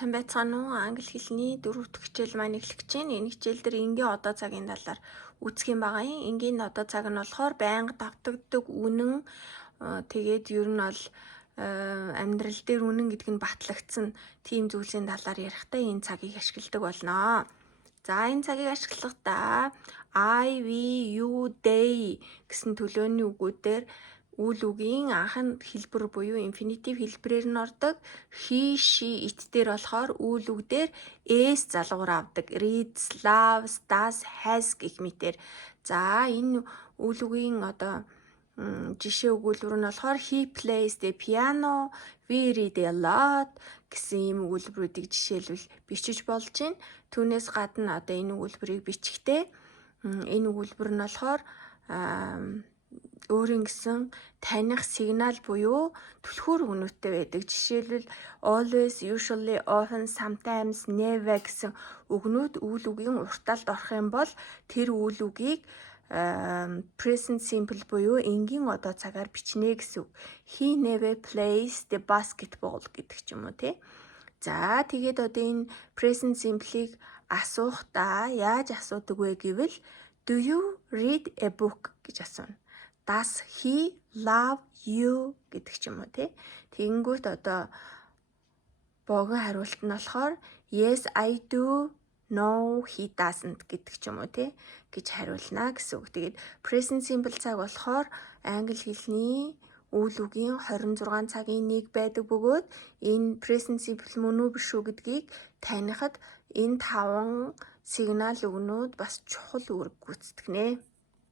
Сайн байцгаана уу? Англи хэлний 4 дахь хичээл маань эхлэх гэж байна. Энэ хичээл дээр энгийн одоо цагийн талаар үзэх юм байгаа юм. Энгийн одоо цаг нь болохоор байнга давтагддаг үнэн. Тэгээд ер нь бол амьдрал дээр үнэн гэдэг нь батлагдсан тийм зүйлсийн талаар ярихдаа энэ цагийг ашигладаг болно. За энэ цагийг ашиглахдаа I, we, you, they гэсэн төлөөний үгүүдээр үйл үгийн анхны хэлбэр буюу infinitive хэлбэрээр нь ордог. He, she, it дээр болохоор үйл үг дээр s залгуур авдаг. Reads, loves, does, has гэх мэтээр. За энэ үйл үгийн одоо жишээ өгүүлбэр нь болохоор he plays the piano, we read a lot гэсэн ийм өгүүлбэрүүдийг жишээлбэл бичиж болж байна. Түүнээс гадна одоо энэ өгүүлбэрийг бичихтэй энэ өгүүлбэр нь болохоор өөрийн гэсэн таних сигнал буюу түлхүүр өгнөттэй байдаг. Жишээлбэл always, usually, often, sometimes, never гэсэн өгнүүд үйл үгийн урталд орох юм бол тэр үйл үгийг present simple буюу энгийн одоо цагаар бичнэ гэсэн үг. He never plays the basketball гэдэг ч юм уу тий. За тэгээд одоо энэ present simple-ийг асуухдаа яаж асуудаг вэ гэвэл do you read a book гэж асууна. Does he love you гэдэг ч юм уу тий. Тэгэнгүүт одоо богино хариулт нь болохоор yes I do, no he doesn't гэдэг ч юм уу тий гэж хариулна гэсэн үг. Тэгээд present simple цаг болохоор англи хэлний үйл үгийн 26 цагийн нэг байдаг бөгөөд энэ present simple мөн үү биш үү гэдгийг танихад энэ 5 сигнал өгнүүд бас чухал үүрэг гүйцэтгэнэ.